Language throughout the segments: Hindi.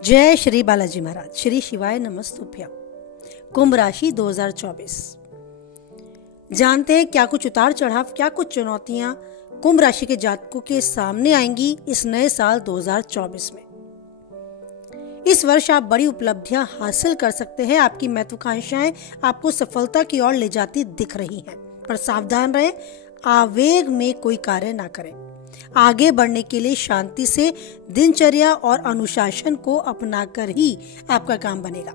जय श्री बालाजी महाराज। श्री शिवाय नमस्तुभ्यम। कुंभ राशि 2024। जानते हैं क्या कुछ उतार चढ़ाव, क्या कुछ चुनौतियां कुंभ राशि के जातकों के सामने आएंगी इस नए साल 2024 में। इस वर्ष आप बड़ी उपलब्धियां हासिल कर सकते हैं। आपकी महत्वाकांक्षाएं आपको सफलता की ओर ले जाती दिख रही हैं, पर सावधान रहें, आवेग में कोई कार्य ना करें। आगे बढ़ने के लिए शांति से दिनचर्या और अनुशासन को अपनाकर ही आपका काम बनेगा।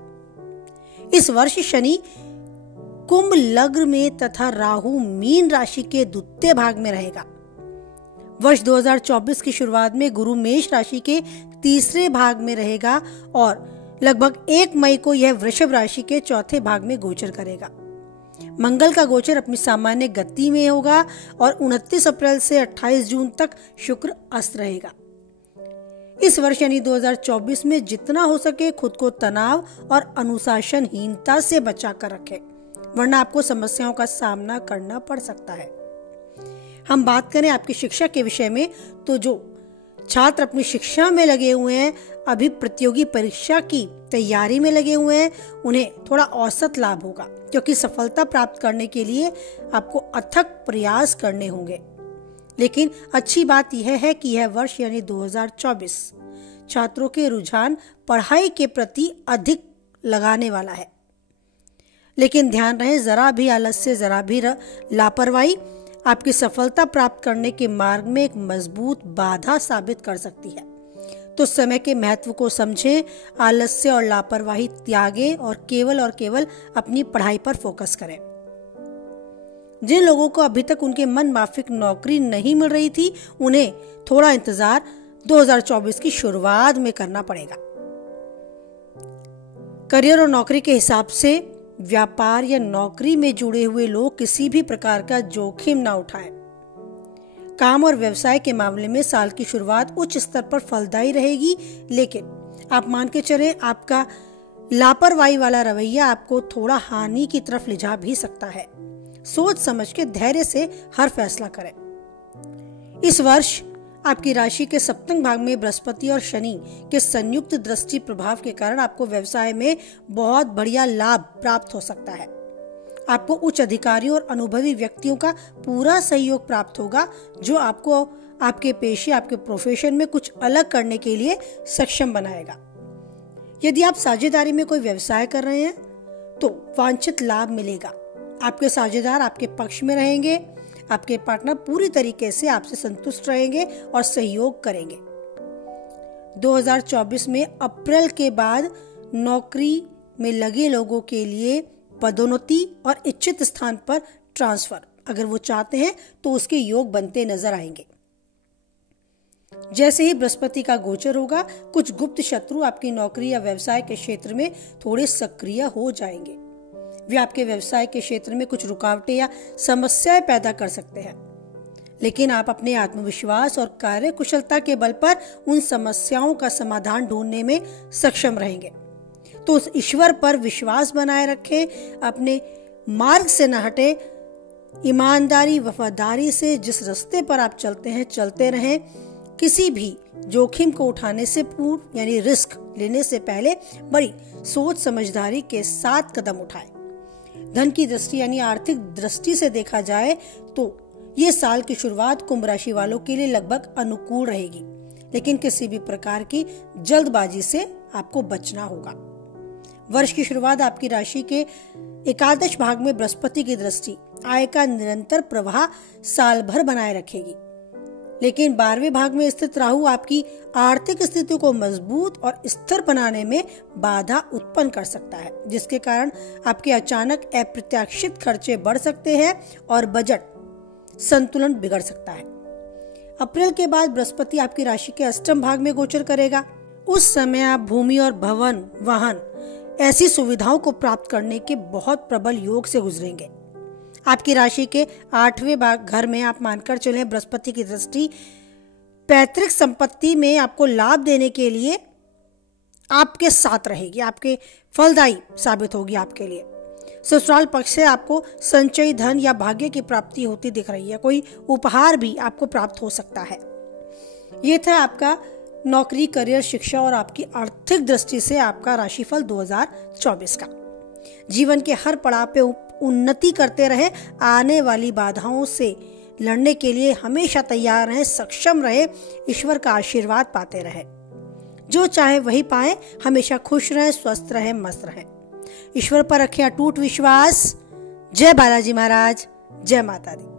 इस वर्ष शनि कुंभ लग्न में तथा राहु मीन राशि के द्वितीय भाग में रहेगा। वर्ष 2024 की शुरुआत में गुरु मेष राशि के तीसरे भाग में रहेगा और लगभग 1 मई को यह वृषभ राशि के चौथे भाग में गोचर करेगा। मंगल का गोचर अपनी सामान्य गति में होगा और 29 अप्रैल से 28 जून तक शुक्र अस्त रहेगा। इस वर्ष यानी 2024 में जितना हो सके खुद को तनाव और अनुशासनहीनता से बचा कर रखें, वरना आपको समस्याओं का सामना करना पड़ सकता है। हम बात करें आपकी शिक्षा के विषय में, तो जो छात्र अपनी शिक्षा में लगे हुए हैं, अभी प्रतियोगी परीक्षा की तैयारी में लगे हुए हैं, उन्हें थोड़ा औसत लाभ होगा, क्योंकि सफलता प्राप्त करने के लिए आपको अथक प्रयास करने होंगे। लेकिन अच्छी बात यह है कि यह वर्ष यानी 2024 छात्रों के रुझान पढ़ाई के प्रति अधिक लगाने वाला है। लेकिन ध्यान रहे, जरा भी आलस्य, जरा भी लापरवाही आपकी सफलता प्राप्त करने के मार्ग में एक मजबूत बाधा साबित कर सकती है। तो समय के महत्व को समझें, आलस्य और लापरवाही त्यागें और केवल अपनी पढ़ाई पर फोकस करें। जिन लोगों को अभी तक उनके मन माफिक नौकरी नहीं मिल रही थी, उन्हें थोड़ा इंतजार 2024 की शुरुआत में करना पड़ेगा। करियर और नौकरी के हिसाब से व्यापार या नौकरी में जुड़े हुए लोग किसी भी प्रकार का जोखिम ना उठाएं। काम और व्यवसाय के मामले में साल की शुरुआत उच्च स्तर पर फलदायी रहेगी, लेकिन आप मान के चलें, आपका लापरवाही वाला रवैया आपको थोड़ा हानि की तरफ ले जा भी सकता है। सोच समझ के धैर्य से हर फैसला करें। इस वर्ष आपकी राशि के सप्तम भाग में बृहस्पति और शनि के संयुक्त दृष्टि प्रभाव के कारण आपको व्यवसाय में बहुत बढ़िया लाभ प्राप्त हो सकता है। आपको उच्च अधिकारियों और अनुभवी व्यक्तियों का पूरा सहयोग प्राप्त होगा, जो आपको आपके पेशे, आपके प्रोफेशन में कुछ अलग करने के लिए सक्षम बनाएगा। यदि आप साझेदारी में कोई व्यवसाय कर रहे हैं तो वांछित लाभ मिलेगा। आपके साझेदार आपके पक्ष में रहेंगे, आपके पार्टनर पूरी तरीके से आपसे संतुष्ट रहेंगे और सहयोग करेंगे। 2024 में अप्रैल के बाद नौकरी में लगे लोगों के लिए पदोन्नति और इच्छित स्थान पर ट्रांसफर, अगर वो चाहते हैं तो उसके योग बनते नजर आएंगे। जैसे ही बृहस्पति का गोचर होगा, कुछ गुप्त शत्रु आपकी नौकरी या व्यवसाय के क्षेत्र में थोड़े सक्रिय हो जाएंगे। वे आपके व्यवसाय के क्षेत्र में कुछ रुकावटें या समस्याएं पैदा कर सकते हैं, लेकिन आप अपने आत्मविश्वास और कार्य कुशलता के बल पर उन समस्याओं का समाधान ढूंढने में सक्षम रहेंगे। तो उस ईश्वर पर विश्वास बनाए रखें, अपने मार्ग से न हटे, ईमानदारी वफादारी से जिस रास्ते पर आप चलते हैं चलते रहें। किसी भी जोखिम को उठाने से पूर्व यानी रिस्क लेने से पहले बड़ी सोच समझदारी के साथ कदम उठाएं। धन की दृष्टि यानी आर्थिक दृष्टि से देखा जाए तो ये साल की शुरुआत कुंभ राशि वालों के लिए लगभग अनुकूल रहेगी, लेकिन किसी भी प्रकार की जल्दबाजी से आपको बचना होगा। वर्ष की शुरुआत आपकी राशि के एकादश भाग में बृहस्पति की दृष्टि आय का निरंतर प्रवाह साल भर बनाए रखेगी, लेकिन 12वें भाग में स्थित राहु आपकी आर्थिक स्थिति को मजबूत और स्थिर बनाने में बाधा उत्पन्न कर सकता है, जिसके कारण आपके अचानक अप्रत्याशित खर्चे बढ़ सकते हैं और बजट संतुलन बिगड़ सकता है। अप्रैल के बाद बृहस्पति आपकी राशि के अष्टम भाग में गोचर करेगा। उस समय आप भूमि और भवन, वाहन ऐसी सुविधाओं को प्राप्त करने के बहुत प्रबल योग से गुजरेंगे। आपकी राशि के 8वें भाग घर में आप मानकर चलें, बृहस्पति की दृष्टि पैतृक संपत्ति में आपको लाभ देने के लिए आपके साथ रहेगी, आपके फलदायी साबित होगी आपके लिए। ससुराल पक्ष से आपको संचयी धन या भाग्य की प्राप्ति होती दिख रही है, कोई उपहार भी आपको प्राप्त हो सकता है। ये था आपका नौकरी, करियर, शिक्षा और आपकी आर्थिक दृष्टि से आपका राशिफल 2024 का। जीवन के हर पड़ाव पे उन्नति करते रहे, आने वाली बाधाओं से लड़ने के लिए हमेशा तैयार रहें, सक्षम रहे, ईश्वर का आशीर्वाद पाते रहे, जो चाहे वही पाए, हमेशा खुश रहें, स्वस्थ रहें, मस्त रहें। ईश्वर पर रखें अटूट विश्वास। जय बालाजी महाराज, जय माता दी।